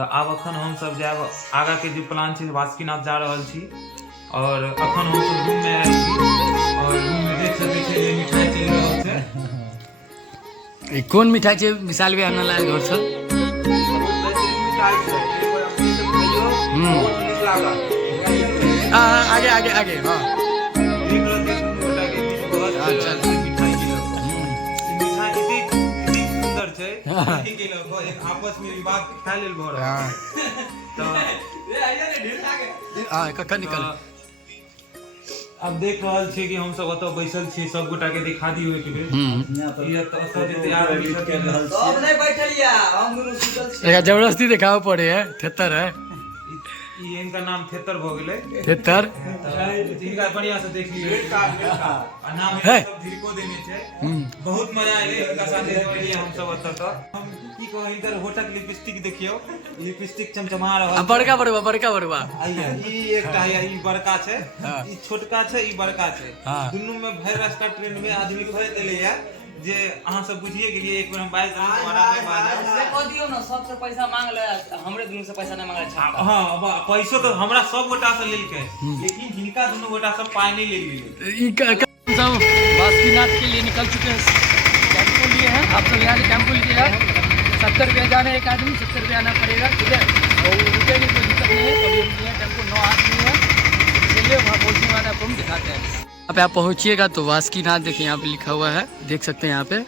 तो आब अखन हम सब जाब आगा के जो प्लान छै बासुकीनाथ जा रहल छी और अखन हम सब रूम में आयल छी और रूम में देख सकै छी जे मिठाई चलि रहल छै। ई कोन मिठाई छै विशाल भी आनल आयल घर से? बेहतरीन मिठाई छै, एक बार अपने सब खइयो, बहुत नीक लागत। आगे आगे आगे हाँ एक रति दुनू गोटा के बीच बहुत अच्छा। मिठाई के लग मिठाई इतनी सुंदर छै के लग एक आपस में ई बात खा लेल भर तो कखन निकल अब देख रहल छी कि हम सब ओतऽ बैसल छी, सब गोटा के दिखा दियो एक बेर। ये तो ओतऽ जे तैयार होइ छथिन सब नहीं बैठलिया, हम दोनों सुतल छी। एक जबरदस्ती दिखाओ पड़े है थेतर है ई इनका नाम थेतर भ गेलै। थेतर इनका बढ़िया से देख लियो आ नाम है। सब धिरको देने छै। बहुत मजा आइले इनका साथे रहलिए हम सब ओतऽ त हम की कहू इधर होटल लिपस्टिक देखियो, लिपस्टिक चमचमा रहल छै। बड़का बड़वा बड़का बड़वा आइया ई एकटा है, ई बड़का छै, ई छोटका छै, ई बड़का छै। हाँ। दुनू में भरि रास्ता ट्रेन में आदमी के भरि देले या जे अहाँ सब बुझिए गेलिए एक बेर हम बाइक द्वारा में बाजा से कह दियो ना, सबसे पैसा मांग ले, हमरे दोनों से पैसा ना मांगे छाप। हां पैसो तो हमरा सब गोटा से लेलकै, लेकिन हिनका दुनू गोटा सब पाई नहीं ले लिए। सब बासुकीनाथ के लिए निकल चुके हैं, टेम्पो लिए हैं। आप लोग यहाँ से टेम्पो लीजिएगा, 70 रुपया जाना है एक आदमी, 70 रुपया आना पड़ेगा, ठीक है। और रुकेंगे कोई दिक्कत नहीं है। अभी हम लिए टेम्पो 9 आदमी है, चलिए वहाँ पहुँचने वाला आपको हम दिखाते हैं। यहाँ पे आप पहुँचिएगा तो बासुकीनाथ देखिए यहाँ पे लिखा हुआ है, देख सकते हैं यहाँ पे।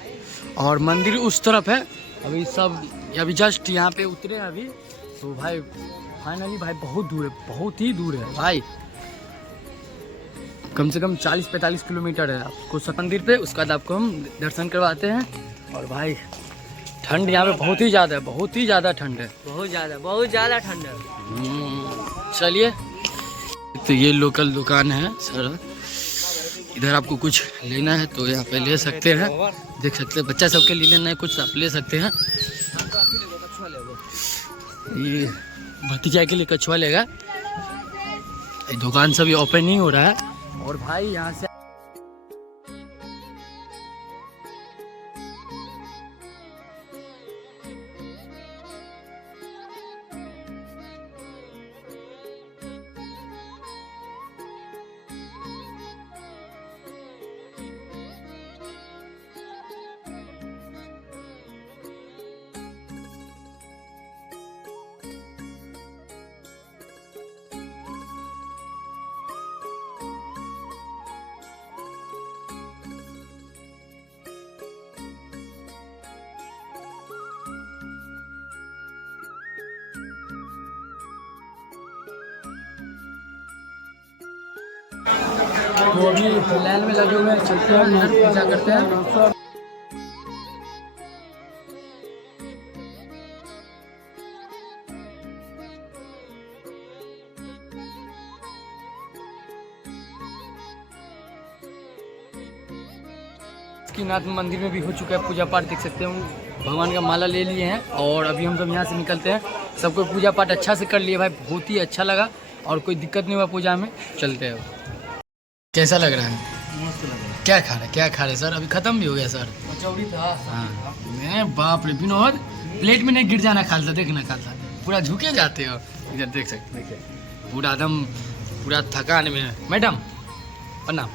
और मंदिर उस तरफ है। अभी सब अभी जस्ट यहाँ पे उतरे हैं अभी। तो भाई फाइनली भाई बहुत दूर है, बहुत ही दूर है भाई, कम से कम 40-45 किलोमीटर है आपको मंदिर पे। उसके बाद आपको हम दर्शन करवाते हैं। और भाई ठंड यहाँ पे बहुत ही ज़्यादा है, बहुत ही ज़्यादा ठंड है, बहुत ज्यादा ठंड है। चलिए तो ये लोकल दुकान है सर, इधर आपको कुछ लेना है तो यहाँ पे ले सकते हैं, देख सकते हैं। बच्चा सबके लिए लेना है कुछ आप ले सकते हैं। ये भतीजा के लिए कछुआ लेगा। ये दुकान सभी ओपन नहीं हो रहा है। और भाई यहाँ से तो अभी लाइन में लगे हुए हैं, चलते हैं अंदर पूजा करते हैं। बासुकीनाथ मंदिर में भी हो चुका है पूजा पाठ, देख सकते हैं। भगवान का माला ले लिए हैं और अभी हम सब यहाँ से निकलते हैं। सबको पूजा पाठ अच्छा से कर लिए भाई, बहुत ही अच्छा लगा और कोई दिक्कत नहीं हुआ पूजा में। चलते हैं। कैसा लग रहा है? मस्त लग रहा है। क्या खा रहे सर? अभी खत्म भी हो गया सर। कचौड़ी था। हाँ मैं बाप रे विनोद, प्लेट में नहीं गिर जाना खालसा, देखना खालसा पूरा झुके जाते हो। इधर देख सकते हैं पूरा एकदम पूरा थकान में है। मैडम प्रणाम।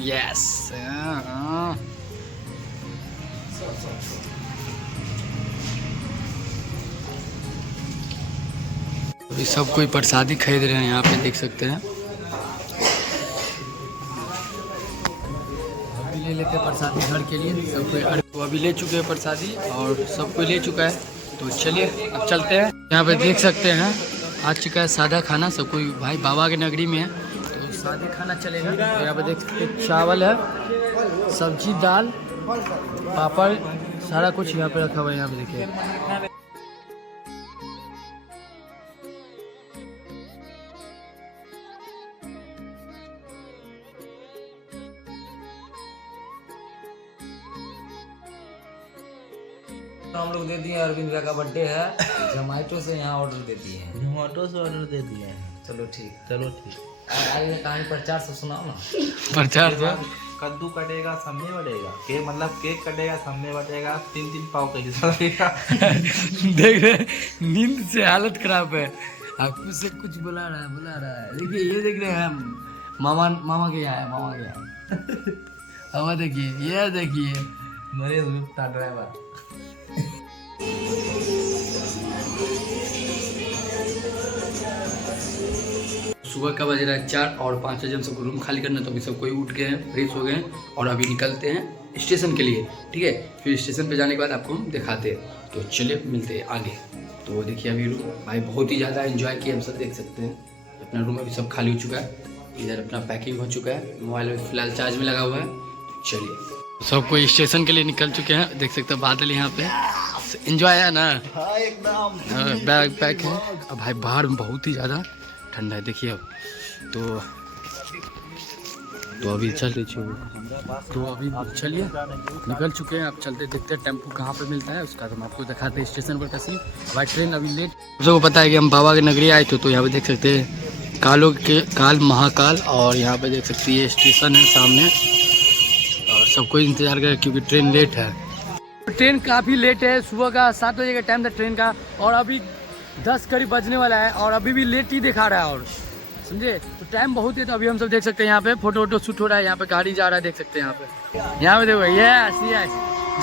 यस अभी सब कोई प्रसादी खरीद रहे हैं यहाँ पे, देख सकते हैं। अभी ले लेते हैं प्रसादी घर के लिए, सब कोई अभी ले चुके हैं प्रसादी और सब कोई ले चुका है। तो चलिए अब चलते हैं। यहाँ पे देख सकते हैं आ चुका है सादा खाना, सब कोई भाई बाबा के नगरी में है तो सादे खाना चलेगा। तो यहाँ पे देख सकते हैं चावल है, सब्जी, दाल, पापड़, सारा कुछ यहाँ पे रखा हुआ है। यहाँ पे देखिए तो हम लोग दे दिए, अरविंद भैया का बर्थडे है, जोमेटो से यहाँ ऑर्डर दे दिए हैं। जोमेटो से ऑर्डर दे दिए हैं। चलो ठीक। चलो ठीक। आगे कहानी प्रचार से सुनाओ ना। प्रचार से कद्दू कटेगा सामने बढ़ेगा, केक मतलब केक कटेगा सामने बढ़ेगा, 3-3 पाव का हिस्सा लगेगा। देख रहे हैं, नींद से हालत खराब है। आपको से कुछ बुला रहा है। देखिए ये देख रहे हैं हम मामा के यहाँ है, मामा के यहाँ। अब देखिए, ये देखिए नरेश गुप्ता ड्राइवर। सुबह का बज रहा है 4 और 5 बजे हम सबको रूम खाली करना, तो अभी सब कोई उठ गए हैं, फ्रेश हो गए हैं और अभी निकलते हैं स्टेशन के लिए। ठीक है, फिर स्टेशन पे जाने के बाद आपको हम दिखाते हैं। तो चलिए मिलते हैं आगे। तो देखिए अभी रूम भाई बहुत ही ज़्यादा एंजॉय किया हम सब, देख सकते हैं अपना रूम अभी सब खाली हो चुका है। इधर अपना पैकिंग हो चुका है, मोबाइल में फिलहाल चार्ज में लगा हुआ है। तो चलिए सब कोई स्टेशन के लिए निकल चुके हैं, देख सकते हैं बादल यहाँ पे। एंजॉय है ना, बैग पैक है। अब भाई बाहर में बहुत ही ज़्यादा ठंडा है, देखिए अब तो अभी चल रही तो अभी चलिए निकल चुके हैं। अब चलते देखते हैं टेम्पो कहाँ पे मिलता है, उसका हम आपको दिखाते हैं स्टेशन पर कैसी। भाई ट्रेन अभी लेट, सबको पता है कि हम बाबा की नगरी आए थे। तो यहाँ पे देख सकते हैं काल महाकाल, और यहाँ पे देख सकते हैं ये स्टेशन है सामने, और सबको इंतजार कर क्योंकि ट्रेन लेट है। ट्रेन काफ़ी लेट है, सुबह का 7 बजे का टाइम था ट्रेन का, और अभी 10 करीब बजने वाला है और अभी भी लेट ही दिखा रहा है, और समझे तो टाइम बहुत है। तो अभी हम सब देख सकते हैं यहाँ पे फोटो शूट हो रहा है, यहाँ पे गाड़ी जा रहा है, देख सकते हैं यहाँ पे देखो यस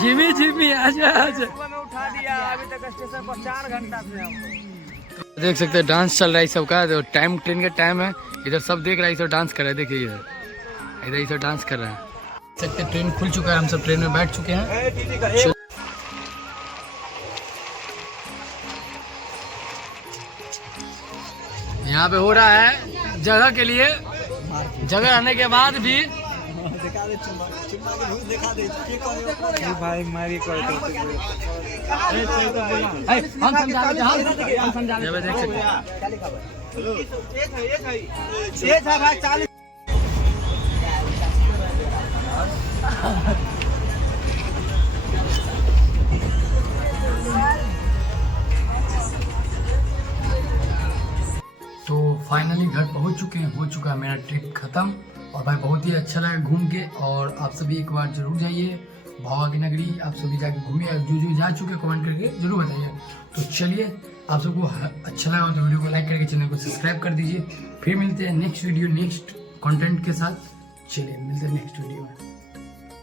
जिमी आजा उठा दिया। अभी तक स्टेशन पर 4 घंटा से देख सकते हैं डांस चल रहा है सबका। तो टाइम ट्रेन का टाइम है, इधर सब देख रहा है, सब डांस कर रहा है। देखिए इधर सब डांस कर रहा है, देख सकते हैं ट्रेन खुल चुका है, हम सब ट्रेन में बैठ चुके हैं। यहाँ पे हो रहा है जगह के लिए, जगह आने के बाद भी भाई मारी कोई हम समझा देख सकते हैं। तो फाइनली घर पहुंच चुके हैं, हो चुका है मेरा ट्रिप ख़त्म। और भाई बहुत ही अच्छा लगा घूम के, और आप सभी एक बार जरूर जाइए बाबा की नगरी, आप सभी जाके घूमिए। जो जा चुके कमेंट करके जरूर बताइए। तो चलिए आप सबको अच्छा लगा तो वीडियो को लाइक करके चैनल को सब्सक्राइब कर दीजिए। फिर मिलते हैं नेक्स्ट वीडियो नेक्स्ट कंटेंट के साथ। चलिए मिलते हैं नेक्स्ट वीडियो में।